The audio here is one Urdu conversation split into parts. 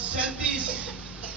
37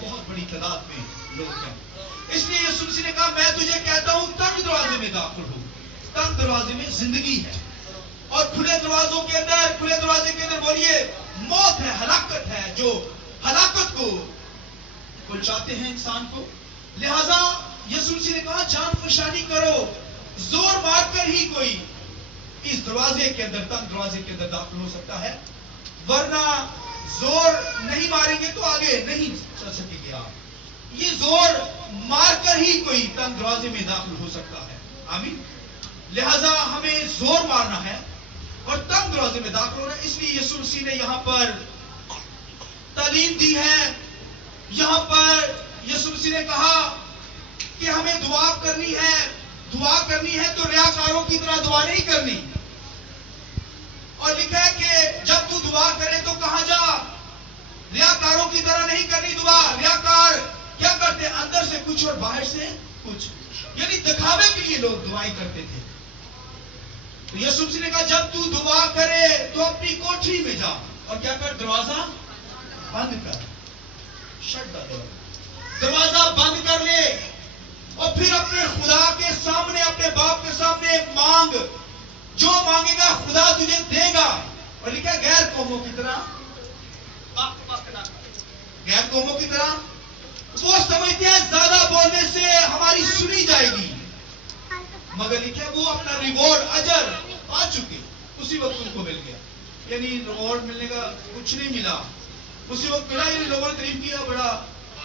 بہت بڑی تعداد میں لوگ ہیں. اس لیے یسوع مسیح نے کہا میں تجھے کہتا ہوں تنگ دروازے میں داخل ہو. تنگ دروازے میں زندگی ہے اور کھلے دروازے کے اندر بولیے موت ہے, ہلاکت ہے, جو ہلاکت کو پہنچاتے ہیں انسان کو. لہذا یسوع مسیح نے کہا جان فشانی کرو, زور مار کر ہی کوئی اس دروازے کے اندر, تنگ دروازے کے اندر داخل ہو سکتا ہے, ورنہ زور نہیں ماریں گے تو آگے نہیں چل سکیں گے آپ. یہ زور مار کر ہی کوئی تنگ دروازے میں داخل ہو سکتا ہے. آمین. لہذا ہمیں زور مارنا ہے اور تنگ دروازے میں داخل ہونا. اس لیے یسوع مسیح نے یہاں پر تعلیم دی ہے. یہاں پر یسوع مسیح نے کہا کہ ہمیں دعا کرنی ہے. دعا کرنی ہے تو ریاکاروں کی طرح دعا نہیں کرنی. اور لکھا ہے کہ جب تو دعا کرے تو کہاں جا, ریاکاروں کی طرح نہیں کرنی دعا. ریاکار کیا کرتے, اندر سے کچھ اور باہر سے کچھ, یعنی دکھاوے کے لیے لوگ دعائیں کرتے تھے. تو یسوع مسیح نے کہا جب تو دعا کرے تو اپنی کوٹری میں جا اور کیا کر, دروازہ بند کر, شٹ دا ڈور, دروازہ بند کر لے اور پھر اپنے خدا کے سامنے, اپنے باپ کے سامنے مانگ. جو مانگے گا خدا تجھے دے گا. اور لکھا غیر قوموں کی طرح, غیر قوموں کی طرح وہ سمجھتے ہیں زیادہ بولنے سے ہماری سنی جائے گی, مگر لکھا وہ اپنا ریوارڈ اجر پا چکے. اسی وقت ان کو مل گیا, یعنی ریوارڈ ملنے کا کچھ نہیں ملا, اسی وقت ملا. یعنی لوگوں نے تعریف کیا بڑا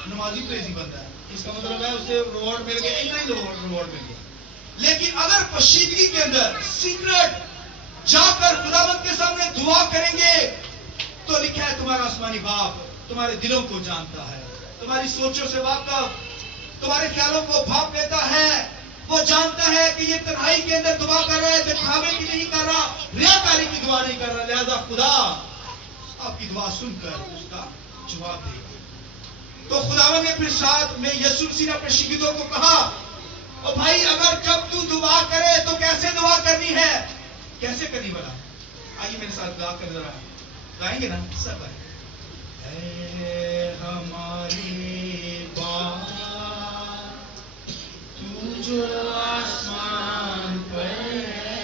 نمازی پریزی بنتا ہے, اس کا مطلب ہے اسے ریوارڈ مل گیا, اتنا ہی ریوارڈ مل گیا. لیکن اگر پشیدگی کے اندر سیکرٹ جا کر خداوند کے سامنے دعا کریں گے تو لکھا ہے تمہارا آسمانی باپ تمہارے دلوں کو جانتا ہے, تمہاری سوچوں سے واقف, تمہارے خیالوں کو بھاپ لیتا ہے. وہ جانتا ہے کہ یہ تنہائی کے اندر دعا کر رہا ہے, دکھاوے کی نہیں کر رہا, ریاکاری کی دعا نہیں کر رہا. لہذا خدا آپ کی دعا سن کر اس کا جواب دے گا. تو خداوند نے پھر ساتھ میں یسوع مسیح نے اپنے شاگردوں کو کہا اور بھائی اگر جب تو دعا کرے تو کیسے دعا کرنی ہے, کیسے کرنی بنا. آئیے میرے ساتھ دعا کر ذرا گائیں گے نا سب. اے ہمارے باپ تو جو آسمان پر ہے,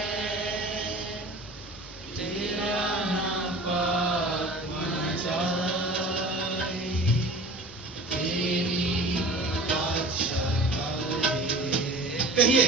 تیرا نام پاک ہونا چاہیے, تیری بادشاہی آئے. کہیے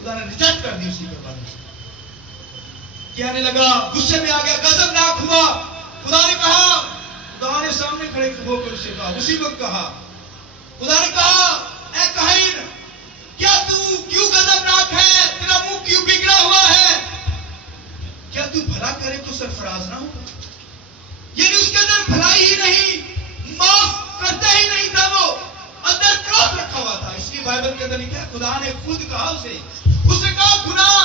خدا نے ریجیکٹ کر دی اسی قربانی سے. کہنے لگا, غصے میں آ گیا, غضبناک ہوا. خدا نے کہا, خدا نے سامنے کھڑے ہو کر اسے کہا, اسی وقت کہا, خدا نے کہا, اے کاہن, کیا تو کیوں غضبناک ہے؟ تیرا منہ کیوں بگڑا ہوا ہے؟ کیا تو بھلا کرے تو سرفراز نہ ہوگا؟ یعنی اس کے اندر بھلائی ہی نہیں, معاف کرتا ہی نہیں تھا, وہ اندر کروھ رکھا ہوا تھا. اس لیے بائبل کے اندر لکھا ہے, خدا نے خود کہا اسے کہا, گناہ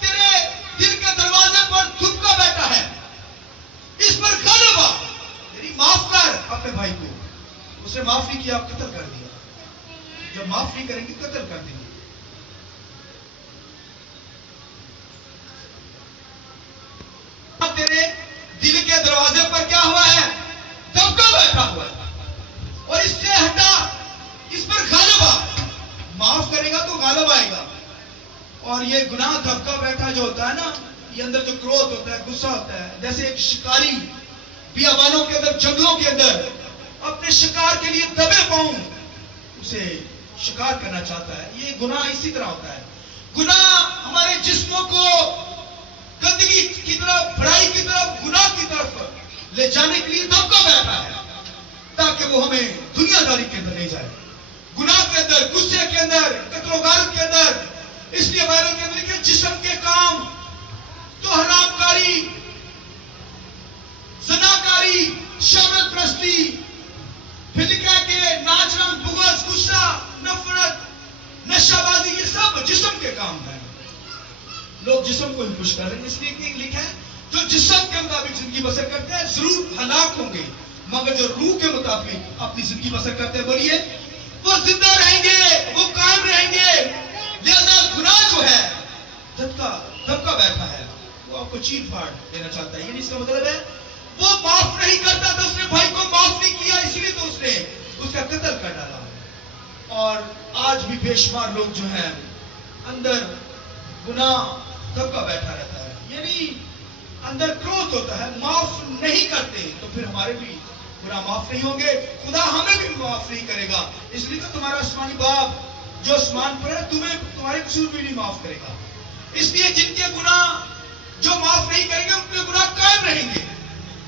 تیرے دل کے دروازے پر تھپکا بیٹھا ہے, اس پر غالب آ, یعنی معاف کر اپنے بھائی کو. اس نے معاف نہیں کیا, قتل کر دیا. جب معاف نہیں کریں گے قتل کر دیں گے. تیرے دل کے دروازے پر کیا ہوا ہے؟ دبکا بیٹھا ہوا ہے, اور اس سے ہٹا, اس پر غالب آ. معاف کرے گا تو غالب آئے گا. اور یہ گناہ دبکا بیٹھا جو ہوتا ہے نا, یہ اندر جو کروھ ہوتا ہے, غصہ ہوتا ہے, جیسے ایک شکاری بیابانوں کے اندر, جنگلوں کے اندر اپنے شکار کے لیے دبے پاؤں اسے شکار کرنا چاہتا ہے. یہ گناہ اسی طرح ہوتا ہے. گناہ ہمارے جسموں کو گندگی کی طرف, برائی کی طرف, گناہ کی طرف لے جانے کے لیے دبکا بیٹھا ہے, تاکہ وہ ہمیں دنیا داری کے اندر لے جائے, گناہ کے اندر, غصے کے اندر, قتل و غارت کے اندر. اس لیے بائبل کے اندر لکھے, جسم کے کام تو حرام کاری, زناکاری, شہوت پرستی, پھر لکھا ہے کہ ناچ رنگ, بغض, غصہ, نفرت, نشہ بازی, یہ سب جسم کے کام ہیں. لوگ جسم کو ہی خوش کر رہے ہیں. اس لیے کہ لکھا ہے, جو جسم کے مطابق زندگی بسر کرتے ہیں ضرور ہلاک ہوں گے, مگر جو روح کے مطابق اپنی زندگی بسر کرتے ہیں, بولیے, وہ زندہ رہیں گے, وہ قائم رہیں گے. لہذا گناہ جو ہے دبکا بیٹھا ہے, وہ آپ کو چیٹ پھاڑ دینا چاہتا ہے. یعنی اس کا مطلب ہے وہ معاف نہیں کرتا تھا, اس نے بھائی کو معاف نہیں کیا, اسی لیے تو اس نے اس کا قتل کر ڈالا. اور آج بھی بے شمار لوگ جو ہیں اندر گناہ دبکا بیٹھا رہتا ہے, یعنی اندر کروھ ہوتا ہے, معاف نہیں کرتے تو پھر ہمارے بھی گناہ معاف نہیں ہوں گے, خدا ہمیں بھی معاف نہیں کرے گا. اس لیے تو تمہارا آسمانی باپ جو آسمان پر ہے تمہیں تمہارے قصور بھی نہیں معاف کرے گا. اس لیے جن کے گناہ جو معاف نہیں کریں گے ان کے گناہ قائم رہیں گے.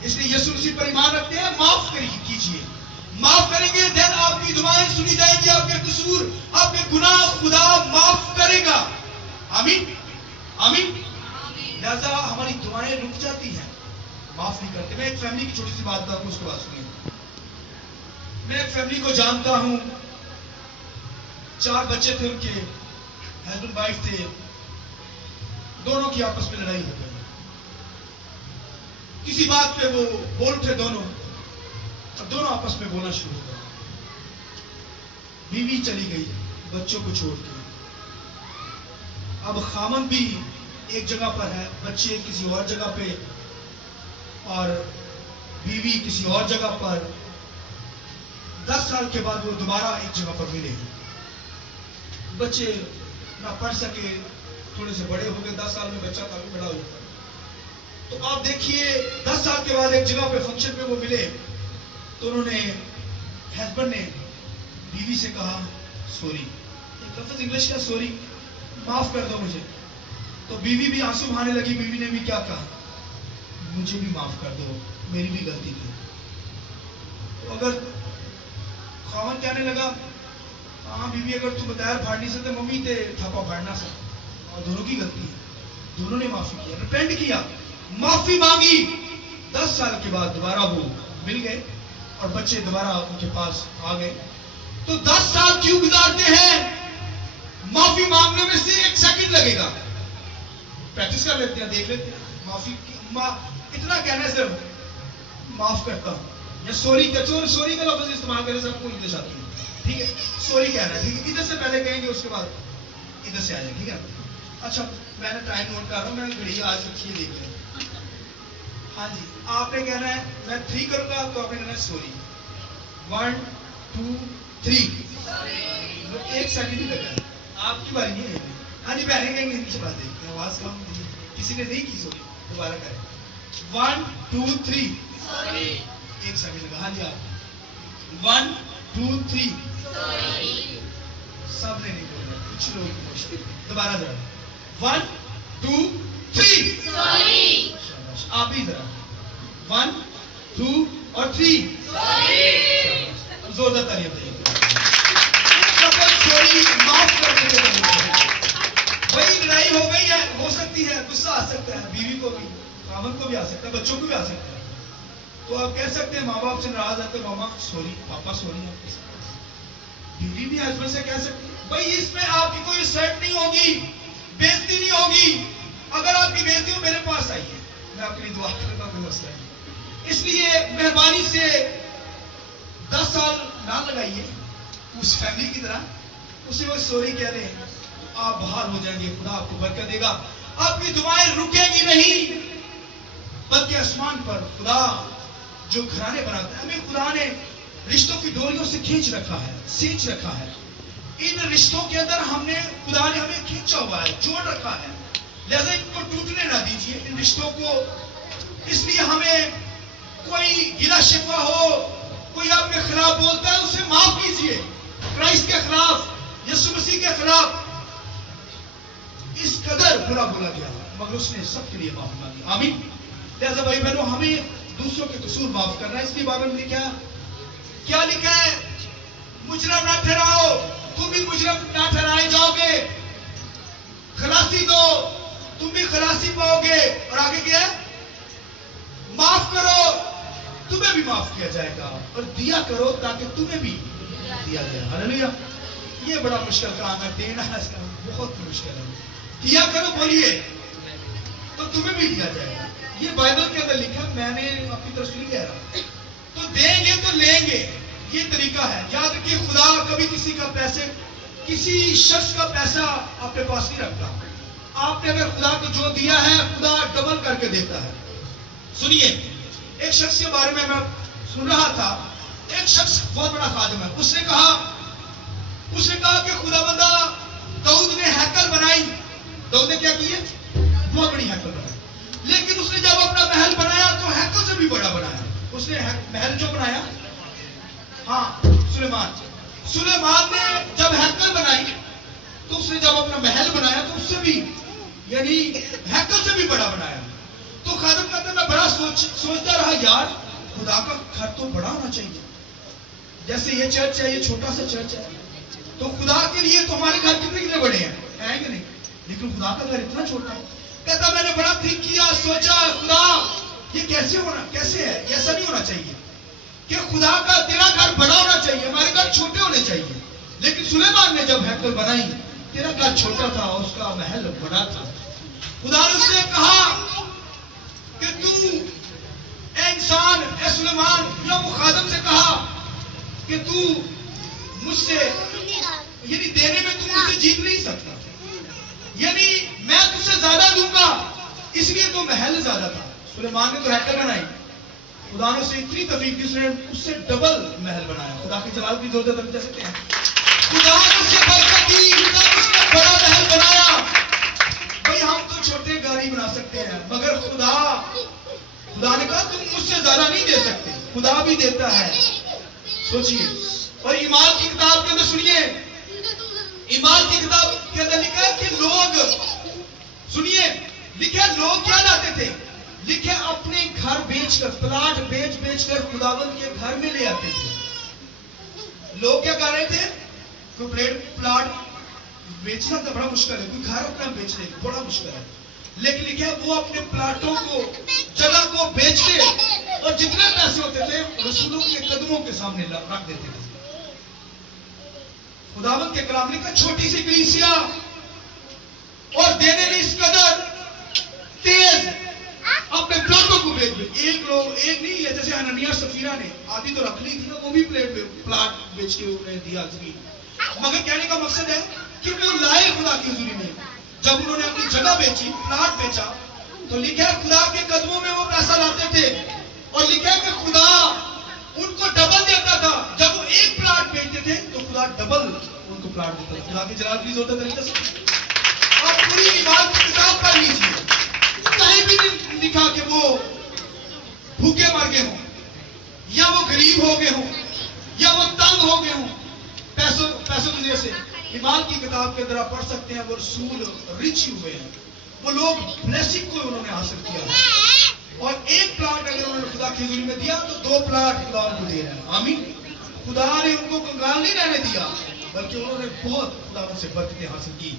اس لیے یسوع مسیح پر ایمان رکھتے ہیں, معاف کیجیے, معاف کریں گے, دین آپ کی دعائیں سنی جائیں گی, آپ کے قصور, آپ کے گناہ خدا معاف کرے گا. آمین, آمین. لہذا ہماری دعائیں رک جاتی ہیں, معاف نہیں کرتے. میں ایک فیملی کی چھوٹی سی بات بتا ہوں, اس کے بعد سنیے. میں ایک فیملی کو جانتا ہوں, 4 بچے تھے, ان کے ہسبینڈ وائف تھے, دونوں کی آپس میں لڑائی ہو گئی. کسی بات پہ وہ بول اٹھے دونوں, اور دونوں آپس میں بولنا شروع ہو گئے. بیوی چلی گئی بچوں کو چھوڑ کے. اب خامن بھی ایک جگہ پر ہے, بچے کسی اور جگہ پہ, اور بیوی کسی اور جگہ پر. 10 سال کے بعد وہ دوبارہ ایک جگہ پر ملے. بچے نہ پڑھ سکے, تھوڑے سے بڑے ہو گئے, 10 سال میں بچہ کافی بڑا ہو جاتا. تو آپ دیکھیے 10 سال کے بعد ایک جگہ پہ فنکشن پہ وہ ملے, تو انہوں نے, ہسبینڈ نے بیوی سے کہا سوری, ایک لفظ انگلش کا سوری, معاف کر دو مجھے. تو بیوی بھی آنسو بہانے لگی. بیوی نے بھی کیا کہا, مجھے بھی معاف کر دو, میری بھی غلطی تھی. تو اگر خاوند کہنے لگا, ہاں بیوی اگر تو بتایا پھاڑ نہیں سکتے, ممی تے تھاپا پھاڑنا سکتا, اور دونوں کی غلطی ہے. دونوں نے معافی کیا, ریپینٹ کیا, معافی مانگی. 10 سال کے بعد دوبارہ وہ مل گئے, اور بچے دوبارہ ان کے پاس آ گئے. تو 10 سال کیوں گزارتے ہیں؟ معافی مانگنے میں سے 1 سیکنڈ لگے گا. پریکٹس کر لیتے ہیں, دیکھ لیتے ہیں. معافی اتنا کہنا ہے صرف معاف کرتا ہوں, یا سوری کا لفظ استعمال کرے, سب کو انگلش آتی ہے, ٹھیک ہے, سوری کہنا ہے, ٹھیک ہے, ادھر سے پہلے کہیں گے, اس کے بعد ادھر سے آ جائیں, ٹھیک ہے. اچھا میں نے ٹائم نوٹ کر رہا ہوں, میں نے گھڑی آج رکھی ہے, دیکھ لیں. ہاں جی, آپ نے کہنا ہے, میں 3 کروں گا تو آپ نے کہنا ہے سوری. 1 2 3. 1 سیکنڈ ہی لگا, آپ کی باری نہیں ہے. ہاں جی, پہلے کہیں گے, نیچے بات دیکھتے ہیں, آواز کم کسی نے نہیں کی, سوری دوبارہ کریں. 1 2 3. 1 سیکنڈ لگا. ہاں جی, آپ 1 2 3. سب نے نہیں بولا. کچھ لوگ دوبارہ ذرا 1 2 3 سوری آپ بھی ذرا 1 2 اور 3 سوری زوردار تعریف دیں سوری معاف کر دیتے ہیں وہی لڑائی ہو گئی ہے ہو سکتی ہے غصہ آ سکتا ہے بیوی کو بھی خاوند کو بھی آ سکتا ہے بچوں کو بھی آ سکتا ہے تو آپ کہہ سکتے ہیں ماں باپ سے ناراض آتے ماما سوری پاپا سوری آپ کے ساتھ بیوی بھی ہسبینڈ سے کہہ سکتی ہے بھائی اس میں آپ کی کوئی سیٹ نہیں ہوگی بےزتی نہیں ہوگی اگر آپ کی بےزتی ہو میرے پاس آئیے میں آپ کے لیے دعا کرتا ہوں کوئی مسئلہ نہیں اس لیے مہربانی سے 10 سال نہ لگائیے اس فیملی کی طرح اسے وہ سوری کہہ رہے ہیں آپ باہر ہو جائیں گے خدا آپ کو برکت دے گا آپ کی دعائیں رکیں گی نہیں بلکہ آسمان پر خدا جو گھرانے بناتا ہے ہمیں خدا نے رشتوں کی ڈوریوں سے کھینچ رکھا ہے سینچ رکھا ہے ان رشتوں کے اندر ہم نے خدا نے ہمیں کھینچا ہوا ہے جوڑ رکھا ہے لہذا ان کو ٹوٹنے نہ دیجیے ان رشتوں کو اس لیے ہمیں کوئی گلا شکوہ ہو کوئی آپ کے خلاف بولتا ہے اسے معاف کیجیے کرائسٹ کے خلاف یسوع مسیح کے خلاف اس قدر برا بولا گیا مگر اس نے سب کے لیے معاف مانگی آمین لہذا بھائی بہنوں ہمیں دوسروں کے قصور معاف کرنا ہے اس لیے بائبل میں کیا لکھا ہے مجرم نہ ٹھہراؤ تم بھی مجرم نہ ٹھہرائے جاؤ گے خلاصی دو تم بھی خلاصی پاؤ گے اور آگے کیا ہے معاف کرو تمہیں بھی معاف کیا جائے گا اور دیا کرو تاکہ تمہیں بھی دیا جائے ہاللیلویا یہ بڑا مشکل کام ہے دینا ہے اس کا بہت مشکل ہے دیا کرو بولیے تو تمہیں بھی دیا جائے گا یہ بائبل کے اندر لکھا میں نے آپ کی طرف سے نہیں کہہ رہا تو دیں گے تو لیں گے یہ طریقہ ہے یاد رکھیے خدا کبھی کسی شخص کا پیسہ اپنے پاس نہیں رکھتا آپ نے اگر خدا کو جو دیا ہے خدا ڈبل کر کے دیتا ہے سنیے ایک شخص کے بارے میں سن رہا تھا ایک شخص بہت بڑا خادم ہے اس نے کہا کہ خدا بندہ داؤد نے ہیکل بنائی داؤد نے کیا کیے بہت بڑی ہیکل بنائی لیکن اس نے جب اپنا محل بنایا تو ہیکل سے بھی بڑا بنایا اس نے محل جو بنایا ہاں سلیمان نے جب ہیکل بنائی تو اس نے جب اپنا محل بنایا تو اس سے بھی یعنی ہیکل سے بھی بڑا بنایا تو خادم کہتا ہے میں بڑا سوچتا رہا یار خدا کا گھر تو بڑا ہونا چاہیے جیسے یہ چرچ ہے یہ چھوٹا سا چرچ ہے تو خدا کے لیے تو ہمارے گھر کتنے بڑے ہیں کہ نہیں لیکن خدا کا گھر اتنا چھوٹا ہے کہتا میں نے بڑا تھنک کیا سوچا خدا یہ کیسے ہے ایسا نہیں ہونا چاہیے کہ خدا کا تیرا گھر بڑا ہونا چاہیے ہمارے گھر چھوٹے ہونے چاہیے لیکن سلیمان نے جب ہیکل بنائی تیرا گھر چھوٹا تھا اور اس کا محل بڑا تھا خدا نے اس سے کہا کہ تو اے انسان اے سلیمان یا وہ خادم سے کہا کہ تو مجھ سے یعنی دینے میں تو مجھ سے جیت نہیں سکتا یعنی میں تجھ سے زیادہ دوں گا اس لیے تو محل زیادہ تھا سلیمان نے تو ہیکل بنائی خدا نے اسے اتنی توفیق دی اس سے ڈبل محل بنایا خدا کی جلال کی ضرورت ہے جا سکتے ہیں خدا نے اسے برکت دی خدا نے اس کا بڑا محل بنایا بھائی ہم تو چھوٹے گاڑی بنا سکتے ہیں مگر خدا نے کہا تم مجھ سے زیادہ نہیں دے سکتے خدا بھی دیتا ہے سوچئے اور ایمان کی کتاب کے اندر سنیے ایمان کی کتاب کے اندر لکھا ہے کہ لوگ سنیے لکھا لوگ کیا لاتے تھے لکھے اپنے گھر بیچ کر پلاٹ بیچ کر خداوند کے گھر میں لے آتے تھے لوگ کیا کر رہے تھے کوئی پلاٹ بیچنا تو بڑا مشکل ہے کوئی گھر اپنا بیچ لے بڑا مشکل ہے لیکن لکھے وہ اپنے پلاٹوں کو جگہ کو بیچ کے اور جتنے پیسے ہوتے تھے رسولوں کے قدموں کے سامنے رکھ دیتے تھے خداوند کے کلام لکھا چھوٹی سی کلیسیا اور دینے میں اس قدر تیز اپنے پلاٹوں کو بیچ دے ایک نہیں ہے جیسے ہنانیہ سفیرہ نے آدھی تو رکھ لی تھی نا وہ بھی پلاٹ بیچ کے انہیں دیا زمین مگر کہنے کا مقصد ہے کہ وہ لائے خدا کی حضوری میں جب انہوں نے اپنی جگہ بیچی پلاٹ بیچا تو لکھا ہے خدا کے قدموں میں وہ پیسہ لاتے تھے اور لکھا ہے کہ خدا ان کو ڈبل دیتا تھا جب وہ ایک پلاٹ بیچتے تھے تو خدا ڈبل ان کو پلاٹ دیتا تھا خدا کی جلال پلیز ہوتا طریقے سے آپ پوری ایمان کی کتاب پڑھ لیجیے کہیں بھی نہیں لکھا کہ وہ بھوکے مر گئے ہوں یا وہ غریب ہو گئے ہوں یا وہ تنگ ہو گئے ہوں پیسوں کی وجہ سے ایمان کی کتاب کے اندر آپ پڑھ سکتے ہیں وہ رسول رچ ہوئے ہیں، وہ لوگ بلیسنگ کو انہوں نے حاصل کیا ہے، اور ایک پلاٹ اگر انہوں نے خدا کی حضوری میں دیا تو 2 پلاٹ خدا ان کو دے رہے ہیں. آمین. خدا نے ان کو کنگال نہیں رہنے دیا، بلکہ انہوں نے بہت خدا سے برکتیں حاصل کی.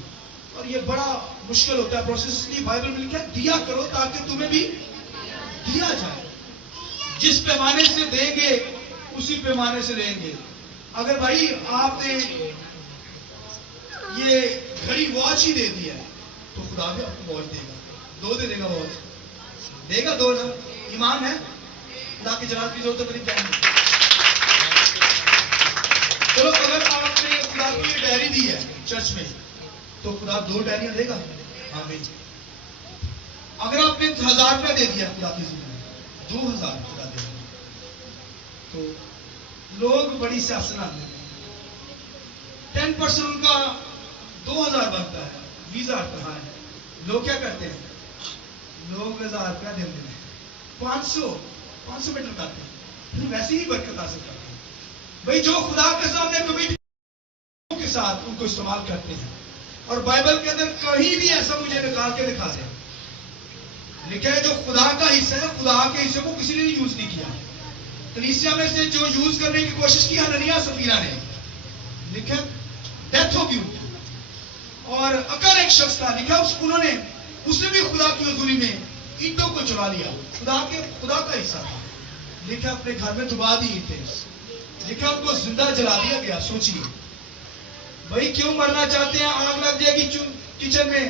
اور یہ بڑا مشکل ہوتا ہے پروسیس، اس لیے بائبل میں لکھا ہے دیا کرو تاکہ تمہیں بھی دیا جائے. جس پیمانے سے دیں گے اسی پیمانے سے لیں گے. اگر بھائی آپ نے یہ گھڑی واچ ہی دے دیا ہے تو خدا بھی آپ کو واچ دے گا. 2 دے گا، واچ دے گا 2 نا. ایمان ہے. خدا کی جلال کی ضرورت نہیں چاہیے. چلو اگر آپ نے خدا کی ڈائری دی ہے چرچ میں تو خدا 2 ڈائریاں دے گا. آمین. اگر آپ نے 1000 روپیہ دے دیا خدا کی زندگی میں 2000 خدا دے گا. تو لوگ بڑی سیاست آتے ہیں. 10% ان کا 2000 بنتا ہے. 20,000 کہاں ہے؟ لوگ کیا کرتے ہیں؟ لوگ 1000 روپیہ دے دیتے ہیں، 500 میٹر کرتے ہیں، پھر ویسے ہی برکت حاصل کرتے ہیں. بھائی جو خدا کے سامنے کمیٹی کے ساتھ ان کو استعمال کرتے ہیں. اور بائبل کے اندر کہیں بھی ایسا مجھے نکال کے دکھا دیں لکھا ہے جو خدا کا حصہ ہے، خدا کے حصے کو کسی نے بھی یوز نہیں کیا. کلیسیا میں سے جو یوز کرنے کی کوشش کی حنانیہ سفیرہ نے، لکھا ڈیتھ ہو گئی ان کی. اور اکر ایک شخص تھا، لکھا انہوں نے اس نے بھی خدا کی حضوری میں اینٹوں کو چلا لیا. خدا کا حصہ تھا. لکھا اپنے گھر میں دبا دی اینٹیں. لکھا ان کو زندہ جلا دیا گیا. سوچیے بھائی کیوں مرنا چاہتے ہیں؟ آگ لگ جائے گی کچن میں،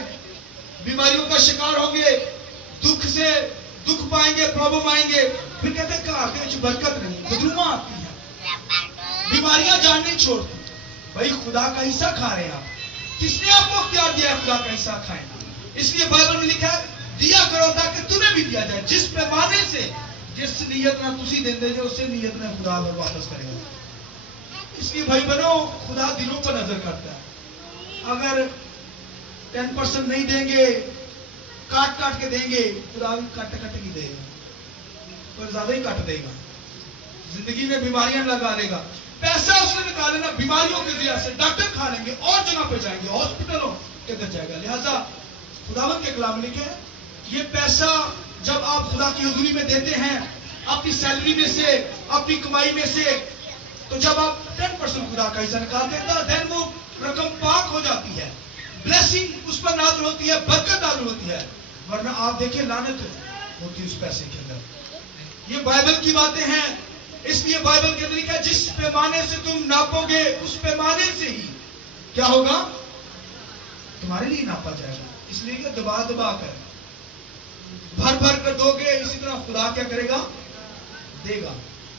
بیماریوں کا شکار ہوں گے، دکھ پائیں گے، پرابلم آئیں گے. پھر کہتے ہیں گھر کے برکت نہیں، بدروما آتی ہے، بیماریاں جان نہیں چھوڑتی. بھائی خدا کا حصہ کھا رہے ہیں آپ. کس نے آپ کو اختیار دیا ہے خدا کا حصہ کھائیں؟ اس لیے بائبل میں لکھا ہے دیا کرو تاکہ تمہیں بھی دیا جائے. جس پیمانے سے جس نیت نہ تسی دیں دے اسے نیت نہ خدا واپس کرے گا. اس لیے بھائی بنو خدا دلوں پر نظر کرتا ہے. اگر 10% نہیں دیں گے، کاٹ کے دیں گے، خدا بھی کٹ کے دے گا، اور زیادہ ہی کٹ دے گا. زندگی میں بیماریاں لگا دے گا. پیسہ اس نے نکالے نا بیماریوں کے ذریعے سے، ڈاکٹر کھا لیں گے، اور جگہ پہ جائیں گے، ہاسپٹلوں کے اندر جائے گا. لہذا خداوند کے کلام لکھے یہ پیسہ جب آپ خدا کی حضوری میں دیتے ہیں اپنی سیلری میں سے، اپنی کمائی میں سے، تو جب آپ 10% خدا کا حصہ نکالتے ہیں تو دین وہ رقم پاک ہو جاتی ہے، بلیسنگ اس پر نازل ہوتی ہے، برکت نازل ہوتی ہے. ورنہ آپ دیکھیں لعنت ہوتی ہے اس پیسے کے اندر. یہ بائبل کی باتیں ہیں. اس لیے بائبل کے اندر لکھا ہے جس پیمانے سے تم ناپو گے اس پیمانے سے ہی کیا ہوگا؟ تمہارے لیے ناپا جائے گا. اس لیے کہ دبا کر بھر کر دو گے، اسی طرح خدا کیا کرے گا؟ دے گا.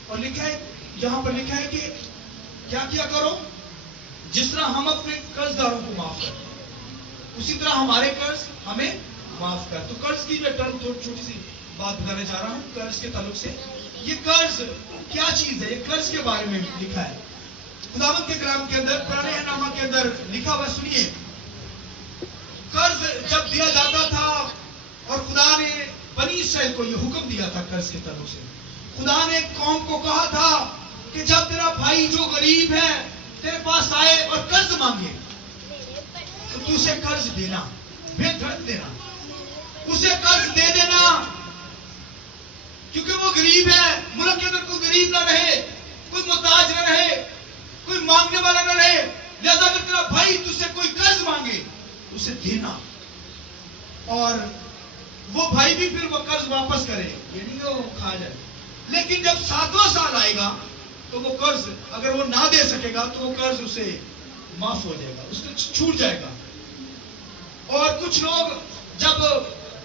اور لکھا ہے یہاں پر لکھا ہے کہ کیا کرو؟ جس طرح ہم اپنے قرض داروں کو معاف کرتے ہیں اسی طرح ہمارے قرض ہمیں معاف کر. تو قرض کی میں چھوٹی سی بات بتانے جا رہا ہوں قرض کے تعلق سے. یہ قرض کیا چیز ہے؟ یہ قرض کے بارے میں لکھا ہے خداوند کے کلام کے اندر، پرانے نامہ کے اندر لکھا ہوا. سنیے، قرض جب دیا جاتا تھا اور خدا نے بنی اسرائیل کو یہ حکم دیا تھا قرض کے تعلق سے، خدا نے قوم کو کہا تھا کہ جب تیرا بھائی جو غریب ہے تیرے پاس آئے اور قرض مانگے تو تو اسے قرض دینا، بے دھڑک دینا، اسے قرض دے دینا. کیونکہ وہ غریب ہے. ملک کے اندر کوئی غریب نہ رہے، کوئی محتاج نہ رہے، کوئی مانگنے والا نہ رہے. لہذا اگر تیرا بھائی تجھ سے کوئی قرض مانگے اسے دینا، اور وہ بھائی بھی پھر وہ قرض واپس کرے. یہ نہیں کہ وہ کھا جائے. لیکن جب 7واں سال آئے گا تو وہ قرض اگر وہ نہ دے سکے گا تو وہ قرض اسے معاف ہو جائے گا، اس کو چھوٹ جائے گا. اور کچھ لوگ جب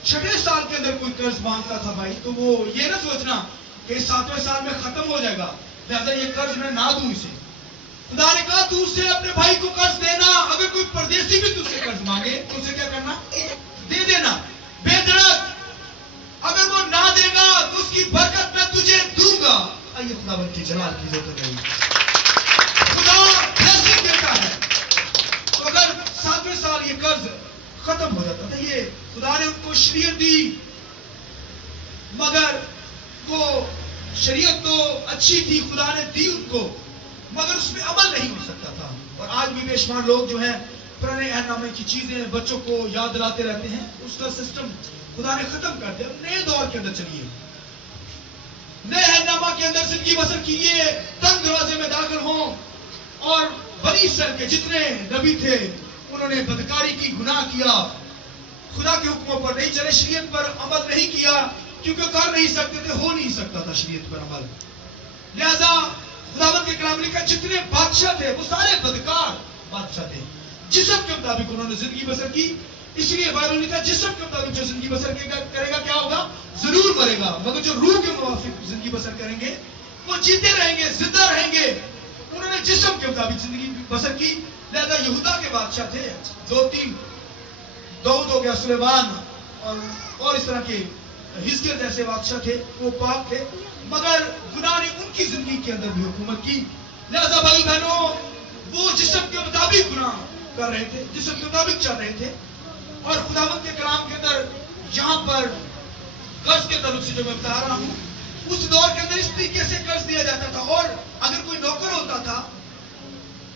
6 سال کے اندر کوئی قرض مانگتا تھا بھائی تو وہ یہ نہ سوچنا کہ 7ویں سال میں ختم ہو جائے گا لہذا یہ قرض میں نہ دوں اسے. خدا نے کہا تو اسے اپنے بھائی کو قرض دینا. اگر کوئی پردیسی بھی تجھ سے قرض مانگے تو اسے کیا کرنا؟ دے دینا بے دھڑک. اگر وہ نہ دے گا تو اس کی برکت میں تجھے دوں گا. آئیے خداوند کی جلال کی ضرورت ہے. خدا بلیسنگ دیتا ہے. تو اگر 7ویں سال یہ قرض ختم ہو جاتا تھا، یہ خدا نے ان کو شریعت دی، مگر وہ شریعت تو اچھی تھی، خدا نے دی ان کو، مگر اس میں عمل نہیں ہو سکتا تھا. اور آج بھی بے شمار لوگ جو ہیں پرانے عہد نامے کی چیزیں بچوں کو یاد دلاتے رہتے ہیں. اس کا سسٹم خدا نے ختم کر دیا. نئے دور کے اندر چلیے, نئے عہد نامہ کے اندر زندگی بسر کیجیے, تنگ دروازے میں داخل ہوں. اور بنی اسرائیل کے جتنے نبی تھے انہوں نے بدکاری کی, گناہ کیا, خدا کے حکموں پر نہیں چلے, شریعت پر عمل نہیں کیا, کیونکہ کر نہیں سکتے تھے, ہو نہیں سکتا تھا شریعت پر عمل. لہذا خداوند کے کلام لکھا جتنے بادشاہ تھے وہ سارے بدکار بادشاہ تھے. جسم کے مطابق انہوں نے زندگی بسر کی. اس لیے بائبل لکھا جسم کے مطابق جو زندگی بسر کرے گا کیا ہوگا, ضرور مرے گا. مگر جو روح کے موافق زندگی بسر کریں گے وہ جیتے رہیں گے, زندہ رہیں گے. انہوں نے جسم کے مطابق زندگی بسر کی. لہذا یہودا کے بادشاہ تھے 2-3, داؤد ہو گیا, سلیمان اور اس طرح کے حزقیل جیسے بادشاہ تھے, وہ پاک تھے, مگر گناہ نے ان کی زندگی کے اندر بھی حکومت کی. لہذا بھائی بہنوں, وہ جسم کے مطابق گناہ کر رہے تھے, جسم کے مطابق چل رہے تھے. اور خداوند کے کلام کے اندر یہاں پر قرض کے تعلق سے جو میں بتا رہا ہوں, اس دور کے اندر اس طریقے سے قرض دیا جاتا تھا. اور اگر کوئی نوکر ہوتا تھا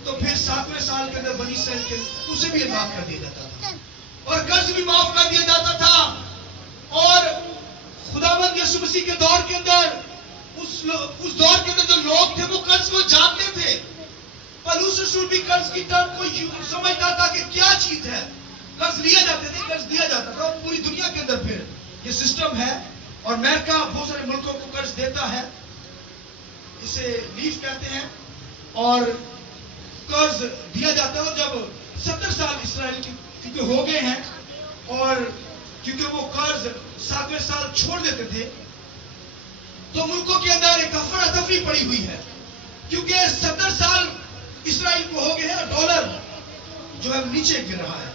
تو پھر 7ویں سال کے اندر بنی اسرائیل کے اسے بھی معاف کر دیا جاتا تھا, اور قرض بھی معاف کر دیا جاتا تھا. اور خداوند یسوع مسیح کے دور کے اندر اس دور کے اندر جو لوگ تھے وہ قرض کو جانتے تھے. پولس رسول بھی قرض کی ٹرم کو سمجھتا تھا کہ کیا چیز ہے. قرض لیا جاتے تھے, قرض دیا جاتا تھا. اور پوری دنیا کے اندر پھر یہ سسٹم ہے, اور امریکہ بہت سارے ملکوں کو قرض دیتا ہے, اسے لیف کہتے ہیں. اور قرض دیا جاتا ہے. اور جب 70 سال اسرائیل کیونکہ ہو گئے ہیں, اور کیونکہ وہ قرض 7ویں سال چھوڑ دیتے تھے, تو ملکوں کے اندر ایک افراتفری پڑی ہوئی ہے. کیونکہ 70 سال اسرائیل کو ہو گئے ہیں, ڈالر جو ہے نیچے گر رہا ہے.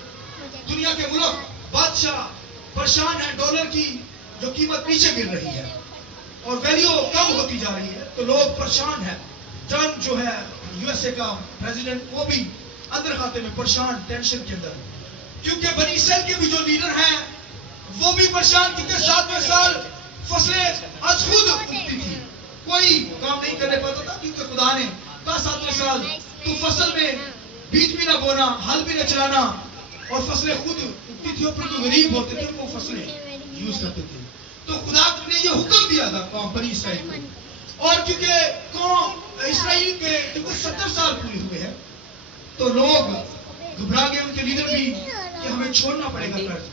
دنیا کے ملک بادشاہ پریشان ہے, ڈالر کی جو قیمت نیچے گر رہی ہے اور ویلیو کم ہوتی جا رہی ہے, تو لوگ پریشان ہیں. ٹرمپ جو ہے USA کا پریزیڈنٹ, وہ بھی اندر خاتے میں پریشان, ٹینشن کے اندر. کیونکہ بنی اسرائیل کے بھی جو لیڈر ہیں وہ بھی پریشان, کیونکہ 7ویں سال فصلیں از خود اگتی تھی, کوئی کام نہیں کرنے پاتا تھا. کیونکہ خدا نے کہا 7ویں سال تو فصل میں بیج بھی نہ بونا, ہل بھی نہ چلانا, اور فصلیں خود اگتی تھی. اور پھر جو غریب ہوتے تھے وہ فصلیں یوز کرتے تھے. تو خدا نے یہ حکم دیا تھا قوم بنی اسرائیل کو. اور کیونکہ قوم اسرائیل کے 70 سال پورے ہوئے ہیں, تو لوگ گھبرا گئے, ان کے لیڈر بھی, کہ ہمیں چھوڑنا پڑے گا قرض.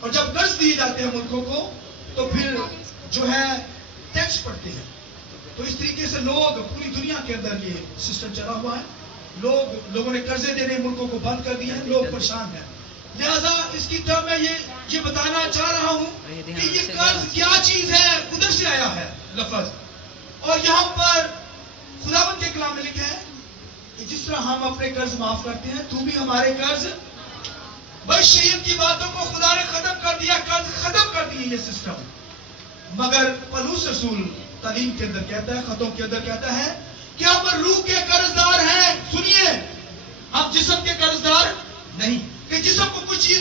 اور جب قرض دیے جاتے ہیں ملکوں کو تو پھر جو ہے ٹیکس پڑتے ہیں. تو اس طریقے سے لوگ پوری دنیا کے اندر یہ سسٹم چلا ہوا ہے. لوگوں نے قرضے دینے ملکوں کو بند کر دیا ہے, لوگ پریشان ہیں. لہذا اس کی طرف میں یہ بتانا چاہ رہا ہوں کہ یہ قرض کیا چیز ہے, ادھر سے آیا ہے لفظ. اور یہاں پر خداوند کے کلام میں لکھا ہے کہ جس طرح ہم اپنے قرض معاف کرتے ہیں, تو بھی ہمارے قرض. بھائی شریعت کی باتوں کو خدا نے ختم کر دیا, قرض ختم کر دیے یہ سسٹم. مگر پولس رسول تعلیم کے اندر کہتا ہے, خطوں کے اندر کہتا ہے کہ ہم روح کے قرض دار ہیں. سنیے, ہم جسم کے قرض دار نہیں کہ جسم کو کچھ چیز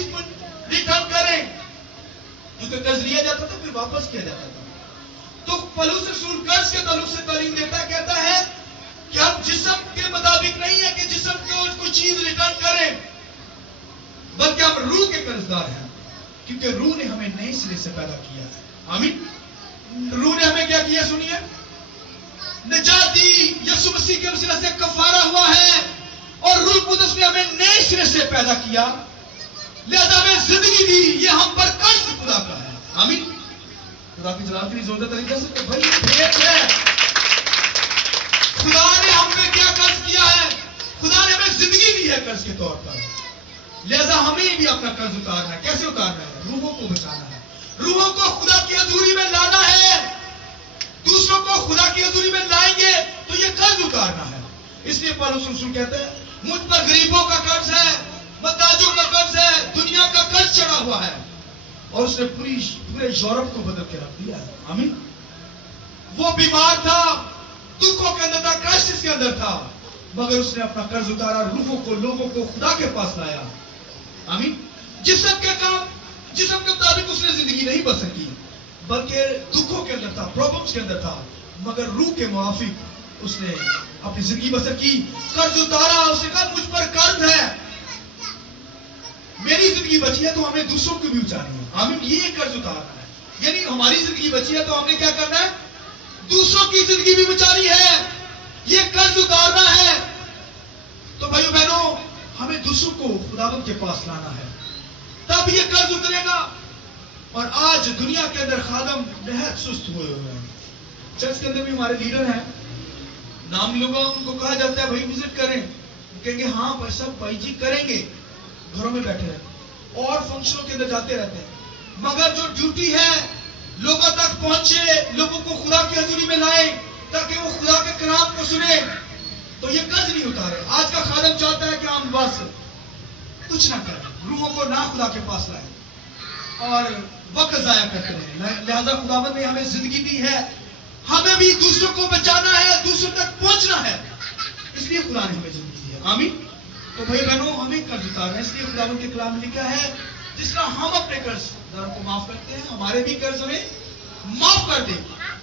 ریٹرن کریں, کیونکہ قرض لیا جاتا تھا پھر واپس کیا جاتا تھا. تو پولس رسول قرض کے تعلق سے تعلیم دیتا ہے, کہتا ہے کہ ہم جسم کے مطابق نہیں ہے کہ جسم کو کوئی چیز ریٹرن کریں, بلکہ ہم روح کے قرض دار ہیں. کیونکہ روح نے ہمیں نئے سرے سے پیدا کیا ہے. آمین. روح نے ہمیں کیا کیا, سنیے, نجات دی, یسوع مسیح کے وسیلہ سے کفارہ ہوا ہے, اور روح القدس نے ہمیں نئے سرے سے پیدا کیا, لہذا ہمیں زندگی دی. یہ ہم پر قرض خدا کا ہے. آمین. خدا کی جلال کے لیے زوردار طریقے سے بھائی بھیٹ ہے. خدا نے ہم پہ کیا قرض کیا ہے, خدا نے ہمیں زندگی دی ہے قرض کے طور پر. لہذا ہمیں بھی اپنا قرض اتارنا ہے. کیسے اتارنا ہے؟ روحوں کو بچانا ہے, روحوں کو خدا کی حضوری میں لانا ہے. دوسروں کو خدا کی حضوری میں لائیں گے تو یہ قرض اتارنا ہے. اس لیے پولس رسول کہتے ہیں مجھ پر غریبوں کا قرض ہے, محتاجوں کا قرض ہے, دنیا کا قرض چڑھا ہوا ہے. اور اس نے پورے یورپ کو بدل کے رکھ دیا ہے. آمین. وہ بیمار تھا, دکھوں کے اندر تھا, کرائسس کے اندر تھا, مگر اس نے اپنا قرض اتارا, روحوں کو, لوگوں کو خدا کے پاس لایا. آمین. جسم کے مطابق اس نے زندگی نہیں بسر کی, بلکہ دکھوں کے اندر تھا, پرابلمس کے اندر تھا, مگر روح کے موافق اس نے اپنی زندگی بسر کی، قرض اتارا، اس نے کہا مجھ پر قرض ہے، میری زندگی بچی ہے تو ہمیں دوسروں کو بھی اتارنی ہے. آمین. یہ قرض اتارنا ہے، یعنی ہماری زندگی بچی ہے تو ہم نے کیا کرنا ہے؟ دوسروں کی زندگی بھی بچانی ہے، یہ قرض اتارنا ہے. تو بھائیو بہنوں، ہمیں دوسروں کو خداوند کے پاس لانا ہے، تب یہ قرض اترے گا. اور آج دنیا کے اندر خادم بہت سست ہوئے ہیں. چرچ کے اندر بھی ہمارے لیڈر ہیں، نام لوگوں کو کہا جاتا ہے بھائی وزٹ کریں، کہیں گے ہاں بھائی سب بھائی جی کریں گے، گھروں میں بیٹھے رہتے اور فنکشنوں کے اندر جاتے رہتے ہیں. مگر جو ڈیوٹی ہے لوگوں تک پہنچے، لوگوں کو خدا کی حضوری میں لائے تاکہ وہ خدا کے کلام کو سنے، تو یہ قرض نہیں اتارے. آج کا خادم چاہتا ہے کہ ہم بس کچھ نہ کریں، روحوں کو نہ خدا کے پاس لائیں اور وقت ضائع کرتے ہیں. لہذا خداوند نے ہمیں زندگی دی ہے، ہمیں بھی دوسروں کو بچانا ہے، دوسروں تک پہنچنا ہے، اس لیے خدا نے ہمیں زندگی دی ہے. آمین. تو بھائی بہنوں، ہمیں قرض اتارنا ہے، اس لیے خداوند کے کلام میں لکھا ہے جس طرح ہم اپنے قرض داروں کو معاف کرتے ہیں، ہمارے بھی قرض ہمیں معاف کر دیں،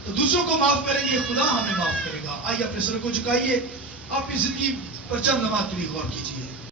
تو دوسروں کو معاف کریں گے خدا ہمیں معاف کرے گا. آئیے اپنے سر کو جھکائیے، اپنی زندگی پر چند لمحات کے لیے غور کیجیے.